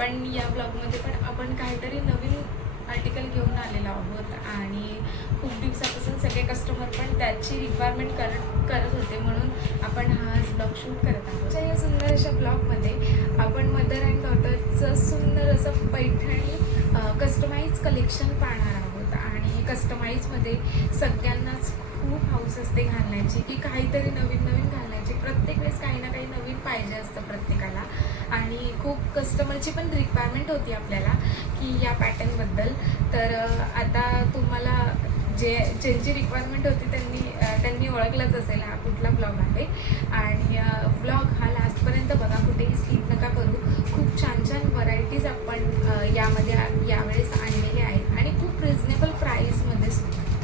पण या ब्लॉगमध्ये पण आपण काहीतरी नवीन आर्टिकल घेऊन आलेलो आहोत आणि खूप दिवसापासून सगळे कस्टमर पण त्याची रिक्वायरमेंट करत होते, म्हणून आपण हा ब्लॉग शूट करत आहोत. या सुंदर अशा ब्लॉगमध्ये आपण मदर अँड डॉटरचं सुंदर असं पैठणी कस्टमाइज कलेक्शन पाहणार आहोत. आणि कस्टमाइजमध्ये सगळ्यांनाच खूप हौस असते घालण्याची, की काहीतरी नवीन नवीन घालण्याची. प्रत्येक वेळेस काही ना काही नवीन पाहिजे असतं प्रत्येकाला. आणि खूप कस्टमरची पण रिक्वायरमेंट होती आपल्याला की या पॅटर्नबद्दल. तर आता तुम्हाला ज्यांची रिक्वायरमेंट होती त्यांनी ओळखलंच असेल हा कुठला ब्लॉग आहे. आणि ब्लॉग हा लास्टपर्यंत बघा, कुठेही स्किप नका करू. खूप छान छान व्हरायटीज आपण यामध्ये यावेळेस आणलेले आहेत आणि खूप रिजनेबल प्राईसमध्ये.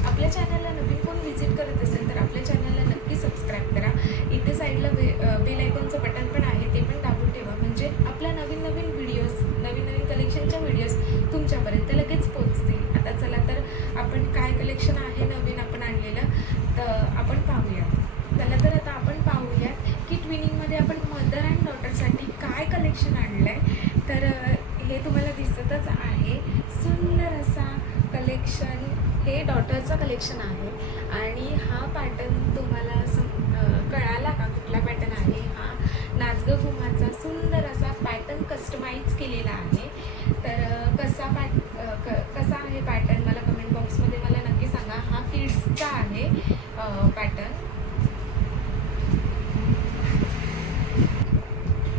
आपल्या चॅनलला नवीन कोण व्हिजिट करत असेल तर आपल्या चॅनलला नक्की सबस्क्राईब करा. इथे साईडला बेल आयकॉनचं बटन पण आहे, ते पण दाबून ठेवा, म्हणजे आपल्या नवीन नवीन कलेक्शनच्या व्हिडिओज तुमच्यापर्यंत लगेच पोहोचतील. आता चला तर आपण काय कलेक्शन आहे नवीन आपण आणलेलं तर आपण पाहूया. चला तर आता आपण पाहूया की ट्विनिंगमध्ये आपण मदर अँड डॉटरसाठी काय कलेक्शन आणलं आहे. तर हे तुम्हाला दिसतच आहे, सुंदर असा कलेक्शन. हे डॉटरचं कलेक्शन आहे आणि हा पॅटर्न तुम्हाला कळाला का कुठला पॅटर्न आहे? हा नाच गं घुमाचा सुंदर असा पॅटर्न कस्टमाइज केलेला आहे. तर कसा आहे पॅटर्न मला कमेंट बॉक्समध्ये मला नक्की सांगा. हा किड्सचा आहे पॅटर्न.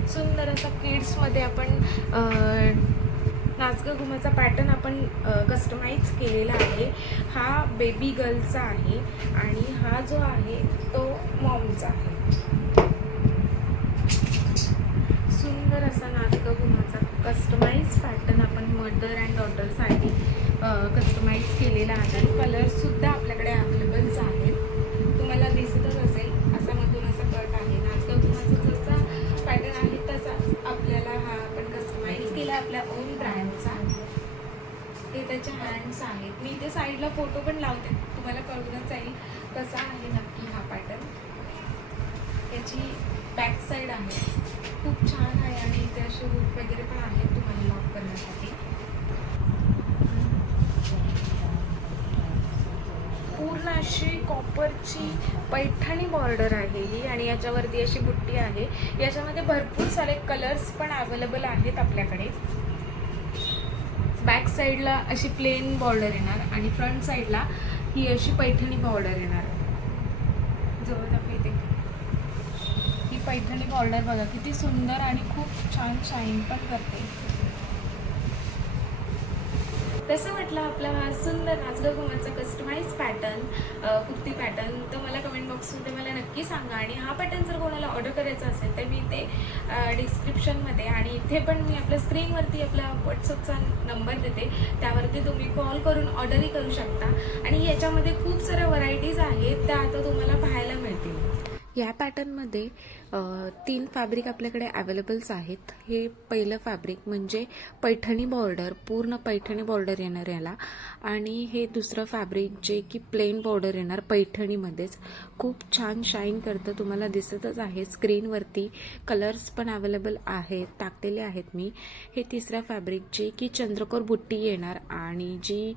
सुंदर असा किड्समध्ये आपण नाच गं घुमाचा पॅटर्न आपण कस्टमाइज केलेला आहे. हा बेबी गर्लचा आहे आणि हा जो आहे तो मॉमचा आहे. सुंदर असा नाच गं घुमाचा कस्टमाइज पॅटर्न आपण मदर अँड डॉटरसाठी कस्टमाइज केलेला आहे. कलर्ससुद्धा आपल्याकडे अवेलेबल्स आहेत, तुम्हाला दिसतच असेल. असा मधून असा कट आहे. नाच गं घुमाचा जसा पॅटर्न आहे तसाच आपल्याला हा आपण कस्टमाइज केला आपल्या ओन ब्रँडचा. हे त्याचे हँड्स आहेत. मी इथे साईडला फोटो पण लावते, तुम्हाला कळूनच जाईल कसा आहे नक्की हा पॅटर्न. याची बॅक साईड आहे, खूप छान आहे आणि इथे असे हुक वगैरे पण आहेत तुम्हाला लॉक करण्यासाठी. पूर्ण अशी कॉपरची पैठणी बॉर्डर आहे ही आणि याच्यावरती अशी बुट्टी आहे. याच्यामध्ये भरपूर सारे कलर्स पण अवेलेबल आहेत आपल्याकडे. बॅक साईडला अशी प्लेन बॉर्डर येणार आणि फ्रंट साईडला ही अशी पैठणी बॉर्डर येणार. जवळ दाखवते ही पैठणी बॉर्डर बघा किती सुंदर आणि खूप छान शाईन पण करते. तसं म्हटलं आपला हा सुंदर नाच गं घुमाचा कस्टमाइज पॅटर्न कुर्ती पॅटर्न तर मला कमेंट बॉक्समध्ये मला नक्की सांगा. आणि हा पॅटर्न जर कोणाला ऑर्डर करायचा असेल तर मी ते डिस्क्रिप्शनमध्ये आणि इथे पण मी आपल्या स्क्रीनवरती आपला व्हॉट्सअपचा नंबर देते, त्यावरती तुम्ही कॉल करून ऑर्डरही करू शकता. आणि याच्यामध्ये खूप साऱ्या व्हरायटीज आहेत त्या आता तुम्हाला पाहायला मिळतील. या पॅटर्नमध्ये 3 फॅब्रिक आपल्याकडे अवेलेबल्स आहेत. हे पहिलं फॅब्रिक म्हणजे पैठणी बॉर्डर, पूर्ण पैठणी बॉर्डर येणार याला. आणि हे दुसरं फॅब्रिक जे की प्लेन बॉर्डर येणार पैठणीमध्येच, खूप छान शाईन करतं, तुम्हाला दिसतच आहे स्क्रीनवरती. कलर्स पण अवेलेबल आहेत, टाकलेले आहेत मी. हे तिसरं फॅब्रिक जे की चंद्रकोर बुट्टी येणार आणि जी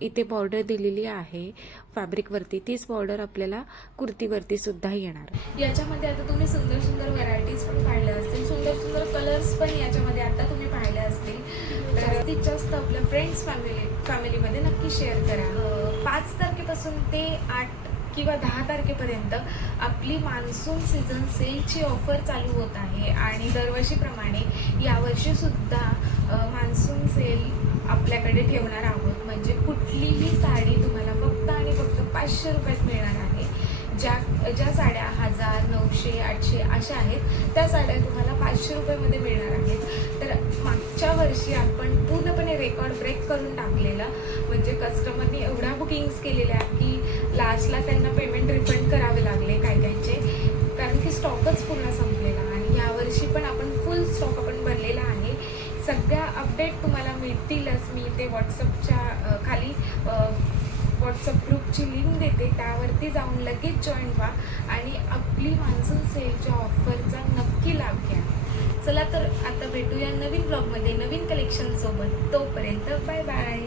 इथे बॉर्डर दिलेली आहे फॅब्रिकवरती, तीच बॉर्डर आपल्याला कुर्तीवरती सुद्धा येणार. याच्यामध्ये आता तुम्ही सुंदर सुंदर व्हरायटीज पण पाहिल्या असतील, सुंदर सुंदर कलर्स पण याच्यामध्ये आता तुम्ही पाहिले असतील. तर जास्तीत जास्त आपल्या फ्रेंड्स फॅमिलीमध्ये नक्की शेअर करा. 5 तारखेपासून ते 8 किंवा 10 तारखेपर्यंत आपली मान्सून सीझन सेलची ऑफर चालू होत आहे. आणि दरवर्षीप्रमाणे यावर्षीसुद्धा मान्सून सेल आपल्याकडे ठेवणार आहोत. म्हणजे कुठलीही साडी तुम्हाला फक्त आणि फक्त 500 रुपयात मिळणार आहे. ज्या साड्या 1000, 900, 800 अशा आहेत त्या साड्या तुम्हाला 500 रुपयामध्ये मिळणार आहेत. तर मागच्या वर्षी आपण पूर्णपणे रेकॉर्ड ब्रेक करून टाकलेलं, म्हणजे कस्टमरनी एवढ्या बुकिंग्स केलेल्या की लास्टला त्यांना पेमेंट रिफंड करावे लागले काहीचे, कारण की स्टॉकच पूर्ण संपलेला. आणि यावर्षी पण आपण फुल स्टॉक आपण भरलेला आहे. सगळ्या अपडेट तुम्हाला मिळतीलच. मी ते व्हॉट्सअपच्या खाली व्हॉट्सअप ग्रुपची लिंक देते, त्यावरती जाऊन लगेच जॉईन व्हा आणि आपली मान्सून सेलच्या ऑफरचा नक्की लाभ घ्या. चला तर आता भेटूया भेटूया नवीन ब्लॉगमध्ये नवीन कलेक्शन सोबत. तोपर्यंत बाय बाय.